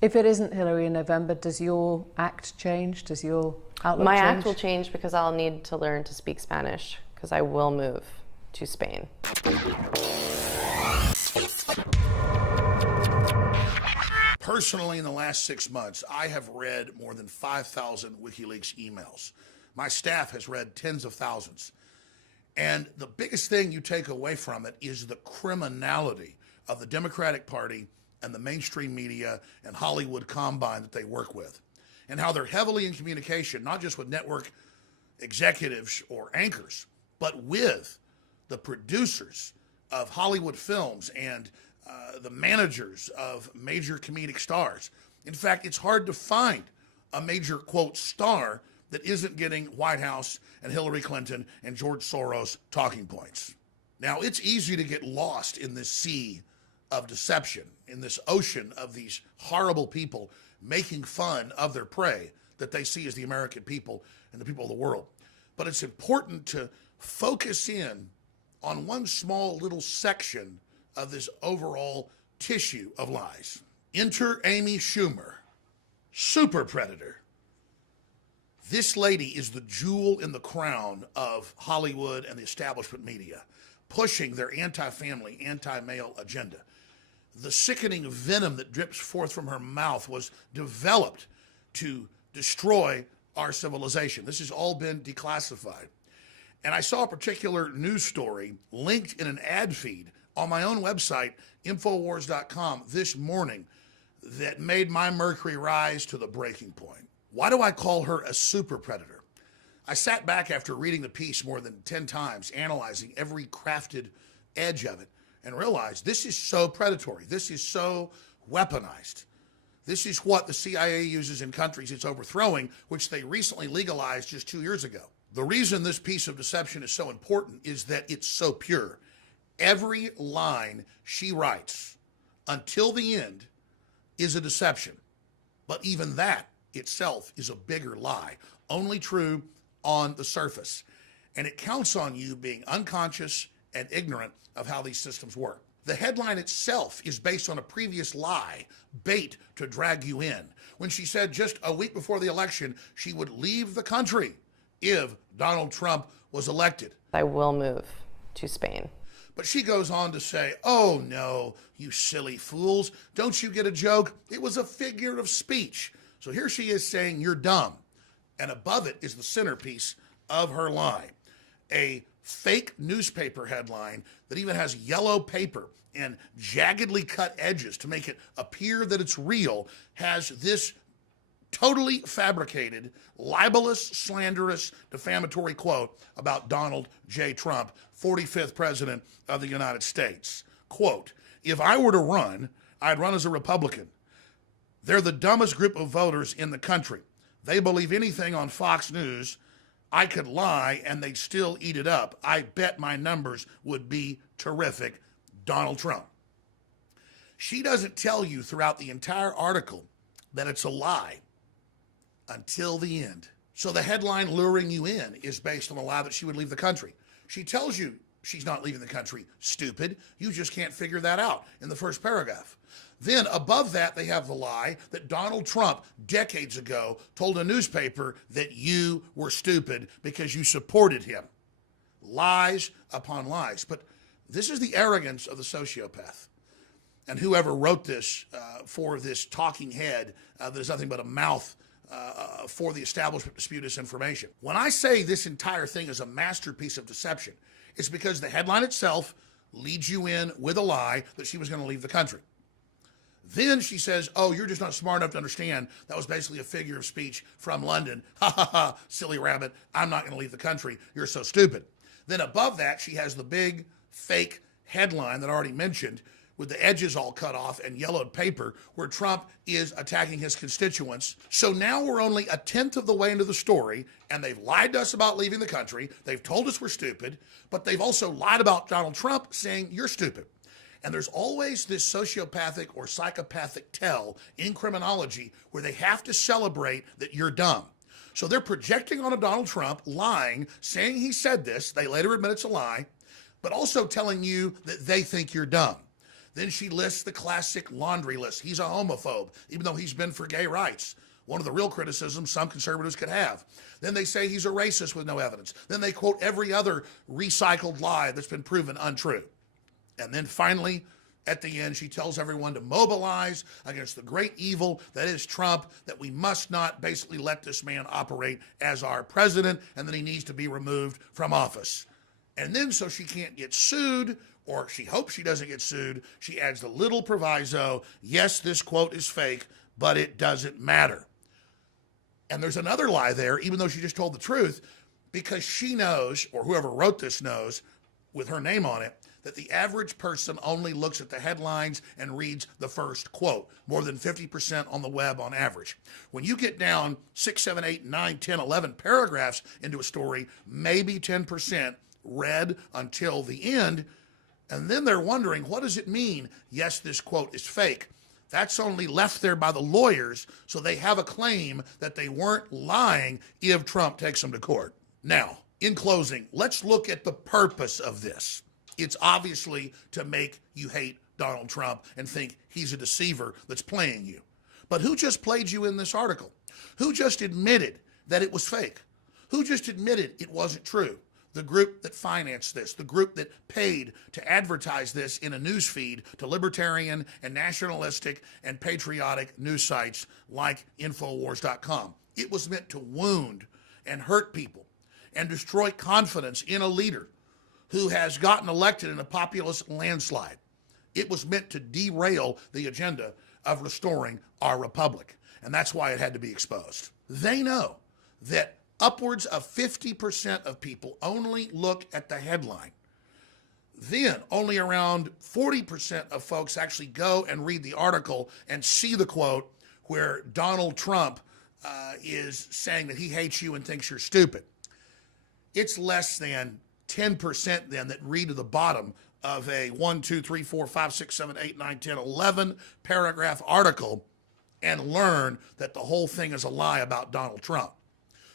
If it isn't Hillary in November, does your act change? Does your outlook My change? act will change because I'll need to learn to speak Spanish because I will move to Spain. Personally, in the last 6 months, I have read more than 5,000 WikiLeaks emails. My staff has read tens of thousands. And the biggest thing you take away from it is the criminality of the Democratic Party and the mainstream media and Hollywood combine that they work with, and how they're heavily in communication, not just with network executives or anchors, but with the producers of Hollywood films and the managers of major comedic stars. In fact, it's hard to find a major, quote, star that isn't getting White House and Hillary Clinton and George Soros talking points. Now, it's easy to get lost in this sea of deception, in this ocean of these horrible people making fun of their prey that they see as the American people and the people of the world. But it's important to focus in on one small little section of this overall tissue of lies. Enter Amy Schumer, super predator. This lady is the jewel in the crown of Hollywood and the establishment media, pushing their anti-family, anti-male agenda. The sickening venom that drips forth from her mouth was developed to destroy our civilization. This has all been declassified. And I saw a particular news story linked in an ad feed on my own website, Infowars.com, this morning that made my mercury rise to the breaking point. Why do I call her a super predator? I sat back after reading the piece more than 10 times, analyzing every crafted edge of it, and realized this is so predatory. This is so weaponized. This is what the CIA uses in countries it's overthrowing, which they recently legalized just 2 years ago. The reason this piece of deception is so important is that it's so pure. Every line she writes until the end is a deception. But even that itself is a bigger lie, only true on the surface. And it counts on you being unconscious and ignorant of how these systems work. The headline itself is based on a previous lie, bait to drag you in, when she said just a week before the election she would leave the country if Donald Trump was elected. I will move to Spain. But she goes on to say, oh no, you silly fools, don't you get a joke? It was a figure of speech. So here she is saying you're dumb. And above it is the centerpiece of her lie. A fake newspaper headline that even has yellow paper and jaggedly cut edges to make it appear that it's real, has this totally fabricated, libelous, slanderous, defamatory quote about Donald J. Trump, 45th president of the United States. Quote, if I were to run, I'd run as a Republican. They're the dumbest group of voters in the country. They believe anything on Fox News. I could lie and they'd still eat it up. I bet my numbers would be terrific. Donald Trump. She doesn't tell you throughout the entire article that it's a lie until the end. So the headline luring you in is based on the lie that she would leave the country. She tells you she's not leaving the country, stupid. You just can't figure that out in the first paragraph. Then above that, they have the lie that Donald Trump decades ago told a newspaper that you were stupid because you supported him. Lies upon lies. But this is the arrogance of the sociopath. And whoever wrote this for this talking head that is nothing but a mouth for the establishment to spew disinformation. When I say this entire thing is a masterpiece of deception, it's because the headline itself leads you in with a lie that she was going to leave the country. Then she says, oh, you're just not smart enough to understand that was basically a figure of speech from London. Ha ha ha, silly rabbit, I'm not going to leave the country. You're so stupid. Then above that, she has the big fake headline that I already mentioned with the edges all cut off and yellowed paper where Trump is attacking his constituents. So now we're only a tenth of the way into the story, and they've lied to us about leaving the country. They've told us we're stupid, but they've also lied about Donald Trump, saying you're stupid. And there's always this sociopathic or psychopathic tell in criminology where they have to celebrate that you're dumb. So they're projecting on a Donald Trump, lying, saying he said this. They later admit it's a lie, but also telling you that they think you're dumb. Then she lists the classic laundry list. He's a homophobe, even though he's been for gay rights. One of the real criticisms some conservatives could have. Then they say he's a racist with no evidence. Then they quote every other recycled lie that's been proven untrue. And then finally, at the end, she tells everyone to mobilize against the great evil that is Trump, that we must not basically let this man operate as our president, and that he needs to be removed from office. And then, so she can't get sued, or she hopes she doesn't get sued, she adds the little proviso, yes, this quote is fake, but it doesn't matter. And there's another lie there, even though she just told the truth, because she knows, or whoever wrote this knows, with her name on it, that the average person only looks at the headlines and reads the first quote, more than 50% on the web on average. When you get down 6, 7, 8, 9, 10, 11 paragraphs into a story, maybe 10% read until the end, and then they're wondering, what does it mean? Yes, this quote is fake. That's only left there by the lawyers, so they have a claim that they weren't lying if Trump takes them to court. Now, in closing, let's look at the purpose of this. It's obviously to make you hate Donald Trump and think he's a deceiver that's playing you. But who just played you in this article? Who just admitted that it was fake? Who just admitted it wasn't true? The group that financed this, the group that paid to advertise this in a news feed to libertarian and nationalistic and patriotic news sites like Infowars.com. It was meant to wound and hurt people and destroy confidence in a leader who has gotten elected in a populist landslide. It was meant to derail the agenda of restoring our republic, and that's why it had to be exposed. They know that upwards of 50% of people only look at the headline. Then only around 40% of folks actually go and read the article and see the quote where Donald Trump is saying that he hates you and thinks you're stupid. It's less than 10% then that read to the bottom of a 1, 2, 3, 4, 5, 6, 7, 8, 9, 10, 11 paragraph article and learn that the whole thing is a lie about Donald Trump.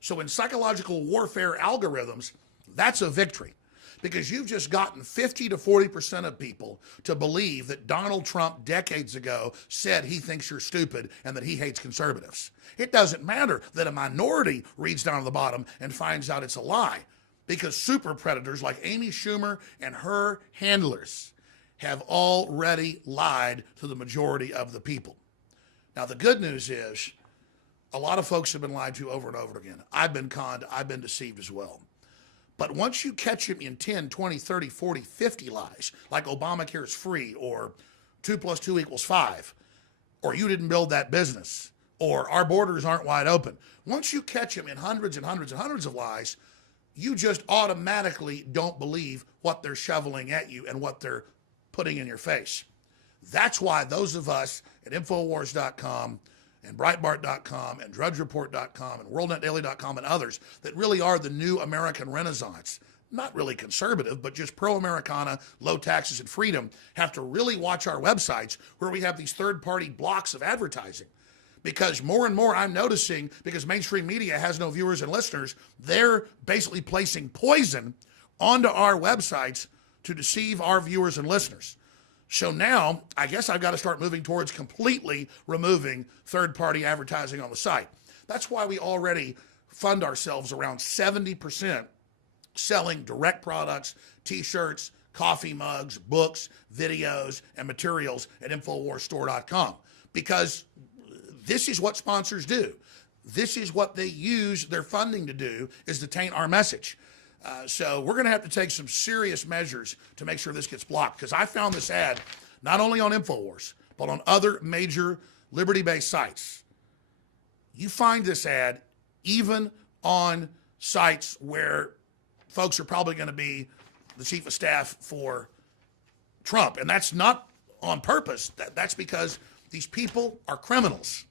So in psychological warfare algorithms, that's a victory, because you've just gotten 50 to 40% of people to believe that Donald Trump decades ago said he thinks you're stupid and that he hates conservatives. It doesn't matter that a minority reads down to the bottom and finds out it's a lie, because super predators like Amy Schumer and her handlers have already lied to the majority of the people. Now, the good news is a lot of folks have been lied to over and over again. I've been conned. I've been deceived as well. But once you catch them in 10, 20, 30, 40, 50 lies, like Obamacare is free, or 2 + 2 = 5, or you didn't build that business, or our borders aren't wide open. Once you catch them in hundreds and hundreds and hundreds of lies, you just automatically don't believe what they're shoveling at you and what they're putting in your face. That's why those of us at Infowars.com and Breitbart.com and DrudgeReport.com and WorldNetDaily.com and others that really are the new American Renaissance, not really conservative, but just pro-Americana, low taxes and freedom, have to really watch our websites where we have these third-party blocks of advertising. Because more and more I'm noticing, because mainstream media has no viewers and listeners, they're basically placing poison onto our websites to deceive our viewers and listeners. So now, I guess I've got to start moving towards completely removing third-party advertising on the site. That's why we already fund ourselves around 70% selling direct products, t-shirts, coffee mugs, books, videos, and materials at InfoWarsStore.com. Because this is what sponsors do. This is what they use their funding to do, is to taint our message. So we're going to have to take some serious measures to make sure this gets blocked, because I found this ad not only on InfoWars, but on other major liberty-based sites. You find this ad even on sites where folks are probably going to be the chief of staff for Trump. And that's not on purpose. That's because these people are criminals.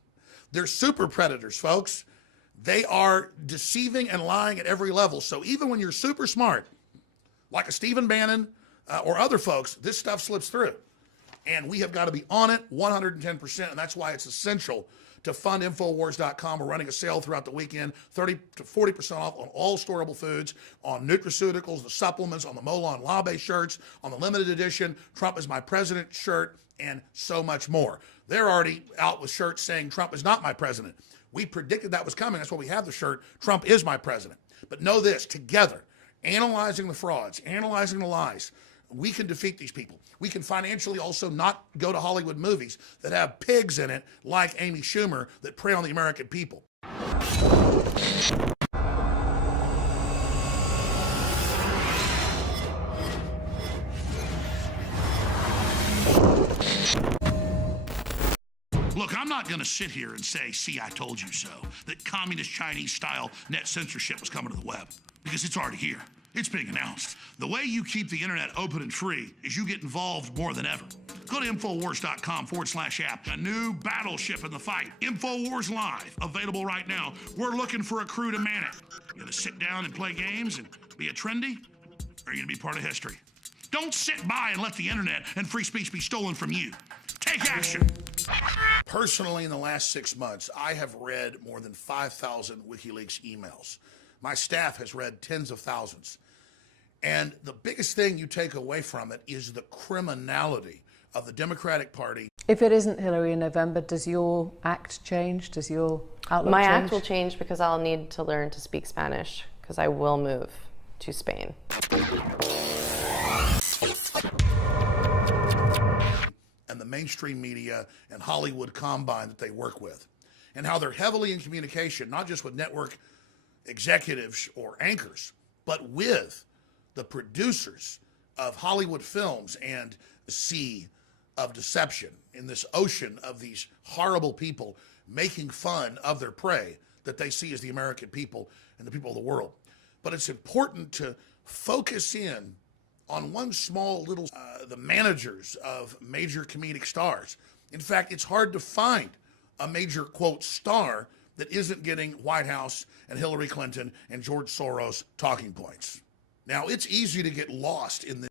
They're super predators, folks. They are deceiving and lying at every level. So even when you're super smart, like a Stephen Bannon or other folks, this stuff slips through. And we have got to be on it 110%. And that's why it's essential to fund Infowars.com. We're running a sale throughout the weekend, 30 to 40% off on all storable foods, on nutraceuticals, the supplements, on the Molon Labe shirts, on the limited edition Trump is my president shirt, and so much more. They're already out with shirts saying Trump is not my president. We predicted that was coming. That's why we have the shirt, Trump is my president. But know this, together, analyzing the frauds, analyzing the lies, we can defeat these people. We can financially also not go to Hollywood movies that have pigs in it like Amy Schumer that prey on the American people. Look, I'm not going to sit here and say, see, I told you so, that communist Chinese-style net censorship was coming to the web, because it's already here. It's being announced. The way you keep the internet open and free is you get involved more than ever. Go to Infowars.com/app. A new battleship in the fight. Infowars Live, available right now. We're looking for a crew to man it. You gonna sit down and play games and be a trendy? Or are you gonna be part of history? Don't sit by and let the internet and free speech be stolen from you. Take action. Personally, in the last 6 months, I have read more than 5,000 WikiLeaks emails. My staff has read tens of thousands. And the biggest thing you take away from it is the criminality of the Democratic Party. If it isn't Hillary in November, does your act change? Does your outlook My change? act will change because I'll need to learn to speak Spanish because I will move to Spain. And the mainstream media and Hollywood combine that they work with, and how they're heavily in communication, not just with network executives or anchors, but with the producers of Hollywood films and the sea of deception in this ocean of these horrible people making fun of their prey that they see as the American people and the people of the world. But it's important to focus in on one small little, the managers of major comedic stars. In fact, it's hard to find a major, quote, star that isn't getting White House and Hillary Clinton and George Soros talking points. Now, it's easy to get lost in this.